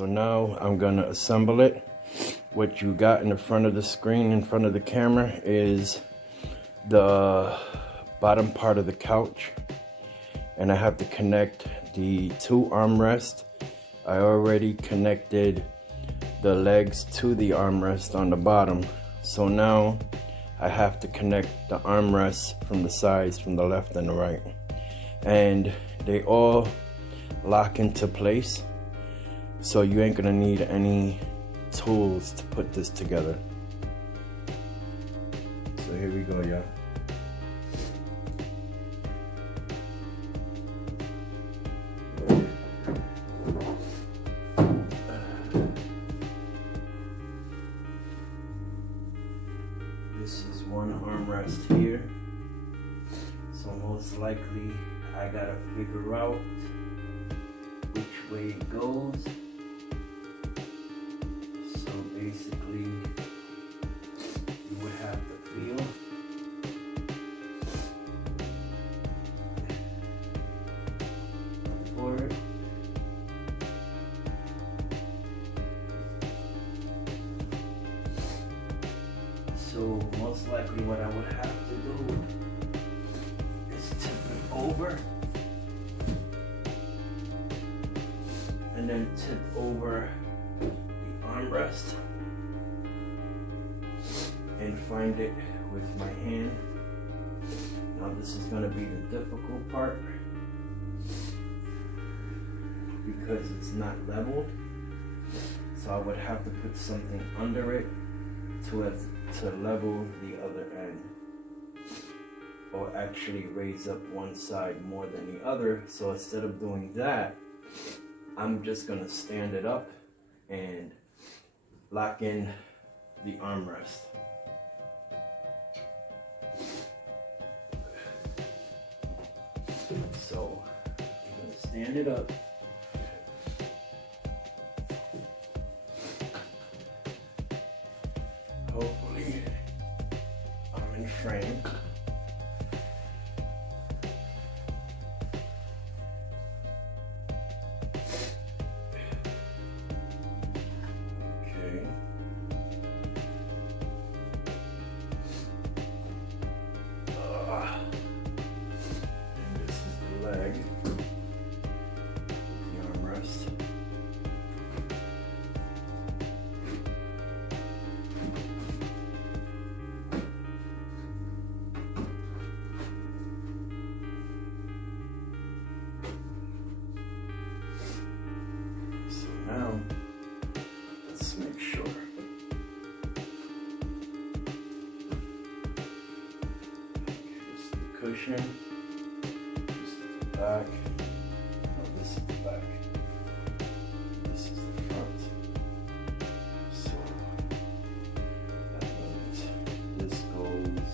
So now I'm gonna assemble it. What you got in the front of the screen, in front of the camera, is the bottom part of the couch, and I have to connect the two armrests. I already connected the legs to the armrest on the bottom, so now I have to connect the armrests from the sides, from the left and the right, and they all lock into place, so you ain't gonna need any tools to put this together. So here we go, y'all. This is one armrest here, so most likely I gotta figure out which way it goes. So basically, you would have to feel for it. So most likely what I would have to do is tip it over and then tip over the armrest and find it with my hand. Now this is going to be the difficult part because it's not level, so I would have to put something under it to level the other end, or actually raise up one side more than the other. So instead of doing that, I'm just gonna stand it up and lock in the armrest. So I'm gonna stand it up. Hopefully I'm in frame. Okay. And this is the leg, the armrest. Now, let's make sure. This is the cushion. This is the back. No, this is the back. This is the front. So that means this goes.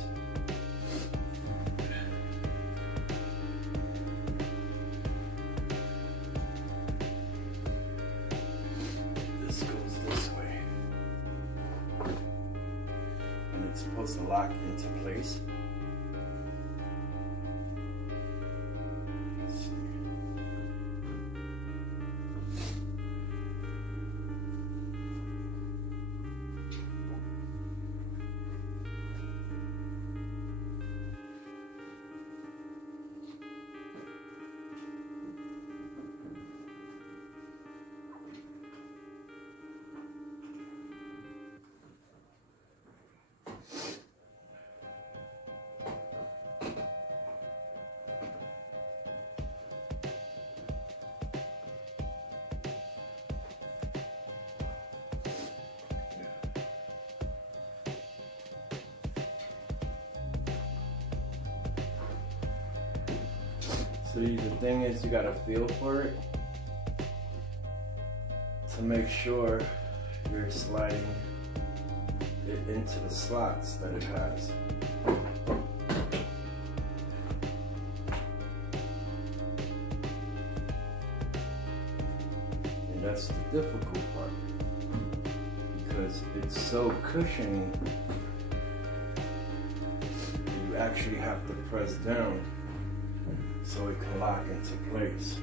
This goes this way, and it's supposed to lock into place. Let's see. So the thing is, you gotta feel for it to make sure you're sliding it into the slots that it has. And that's the difficult part, because it's so cushiony that you actually have to press down so it can lock into place.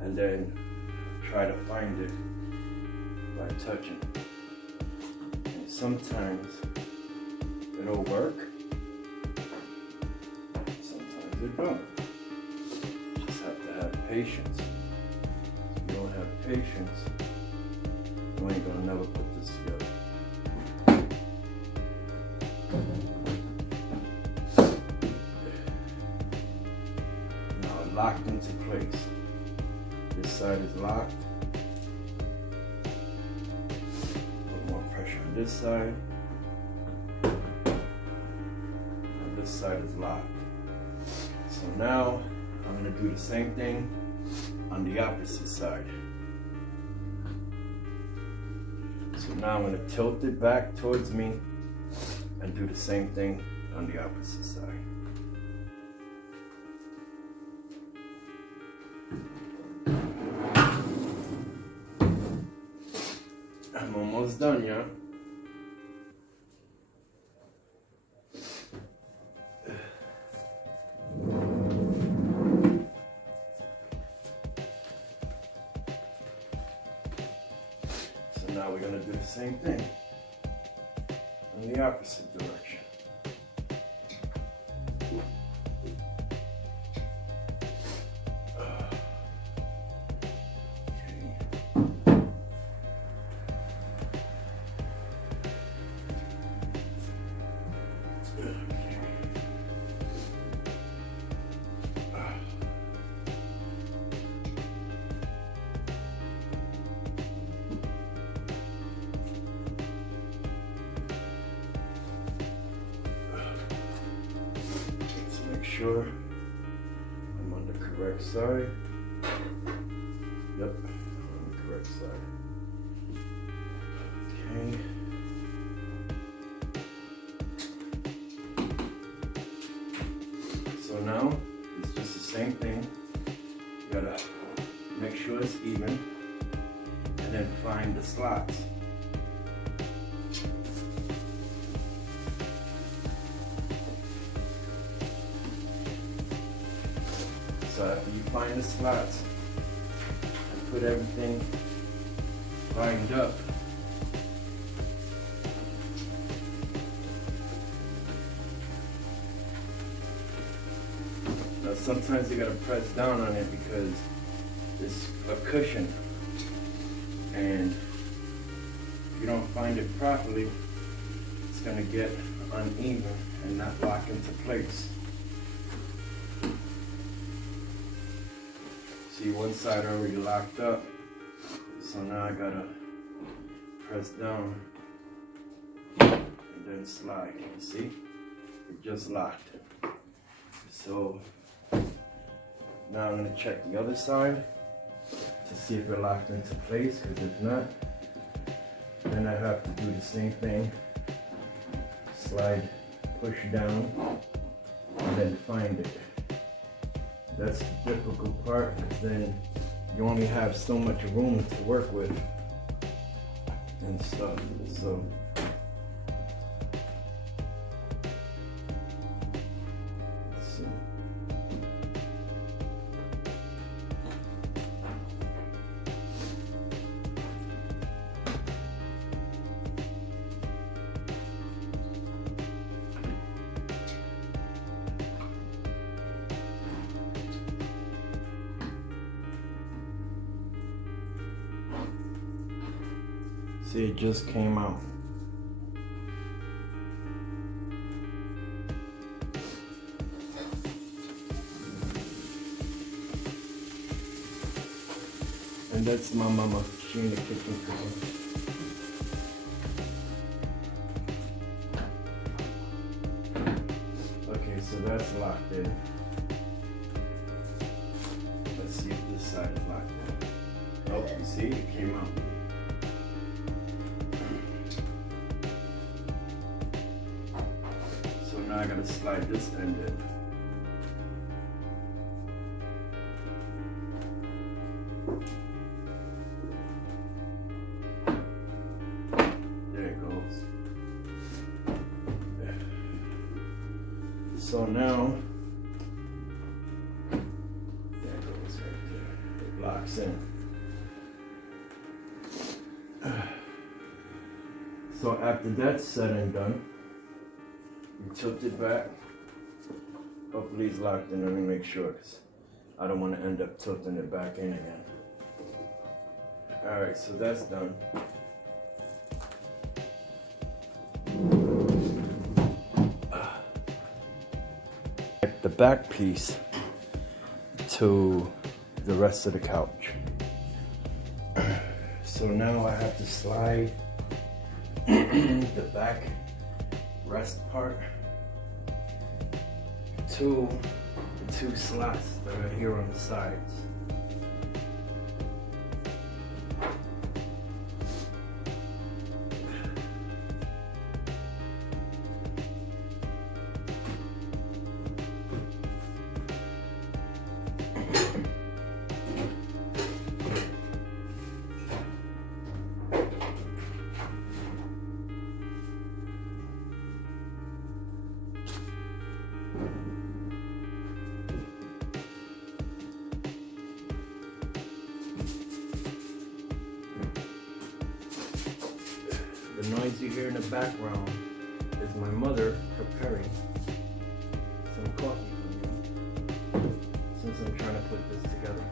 And then try to find it by touching. And sometimes it'll work, sometimes it don't. Just have to have patience. If you don't have patience, you ain't gonna never put this together. Now locked into place. This side is locked. Put more pressure on this side. And this side is locked. So now I'm gonna do the same thing on the opposite side. So now I'm gonna tilt it back towards me and do the same thing on the opposite side. I'm almost done, yeah? So now we're gonna do the same thing in the opposite direction. Sure I'm on the correct side. Yep, I'm on the correct side. Okay. So now it's just the same thing. You gotta make sure it's even and then find the slots. So after you find the slots and put everything lined up, now sometimes you gotta press down on it because it's a cushion, and if you don't find it properly, it's gonna get uneven and not lock into place. See, one side already locked up, so now I gotta press down and then slide. You see, it just locked. So now I'm gonna check the other side to see if it locked into place, because if not, then I have to do the same thing. Slide, push down, and then find it. That's the difficult part, because then you only have so much room to work with and stuff. So let's see. See, it just came out. And that's my mama. She in the kitchen cooking. Okay, so that's locked in. Let's see if this side is locked in. Oh, you see, it came out. Now I gotta slide this end in. There it goes. There. So now, there it goes right there. It locks in. So after that's said and done, you tilt it back. Hopefully it's locked in. Let me make sure, because I don't want to end up tilting it back in again. Alright, so that's done. The back piece to the rest of the couch. So now I have to slide the back rest part to the two slots that are here on the sides. The noise you hear in the background is my mother preparing some coffee for me, since I'm trying to put this together.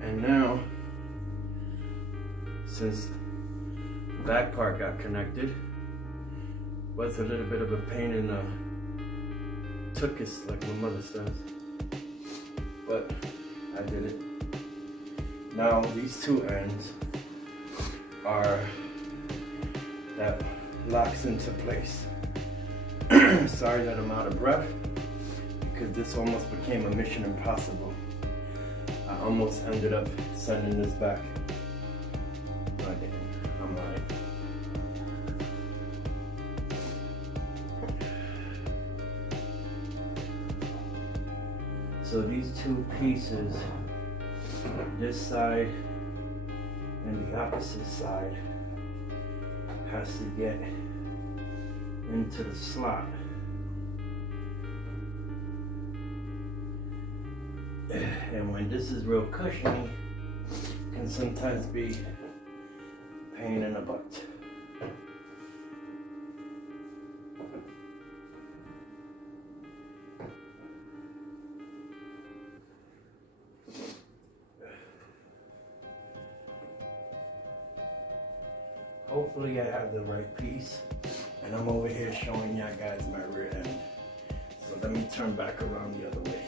And now, since the back part got connected, was a little bit of a pain in the tuchus, like my mother says, but I did it. Now these two ends are that locks into place. Sorry that I'm out of breath, because this almost became a mission impossible. I almost ended up sending this back. No, I didn't. I'm lying. So these two pieces, this side and the opposite side, has to get into the slot. And when this is real cushiony, it can sometimes be a pain in the butt. Hopefully I have the right piece, and I'm over here showing y'all guys my rear end. So let me turn back around the other way.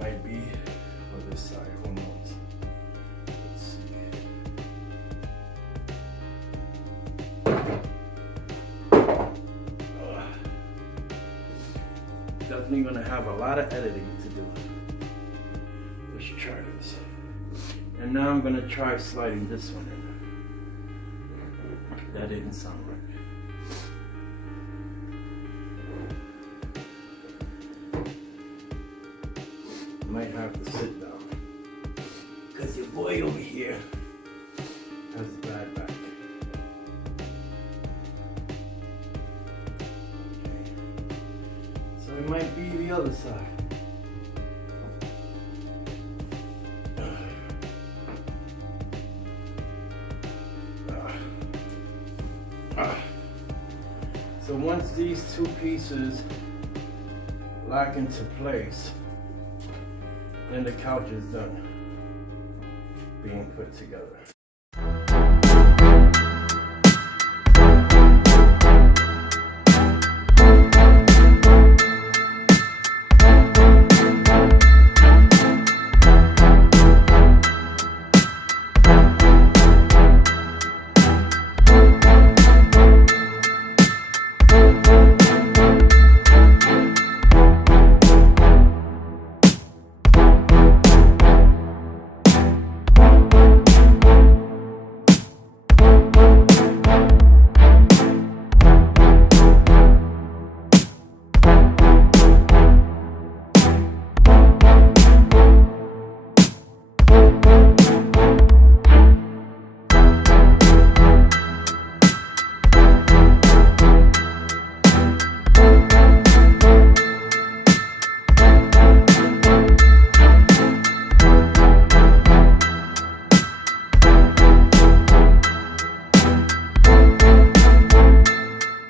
Might be on this side, who knows? Let's see. definitely gonna have a lot of editing to do. Let's try this. And now I'm gonna try sliding this one in. That didn't sound right. Might have to sit down, because your boy over here has bad back. Okay. So it might be the other side. So once these two pieces lock into place, then the couch is done being put together.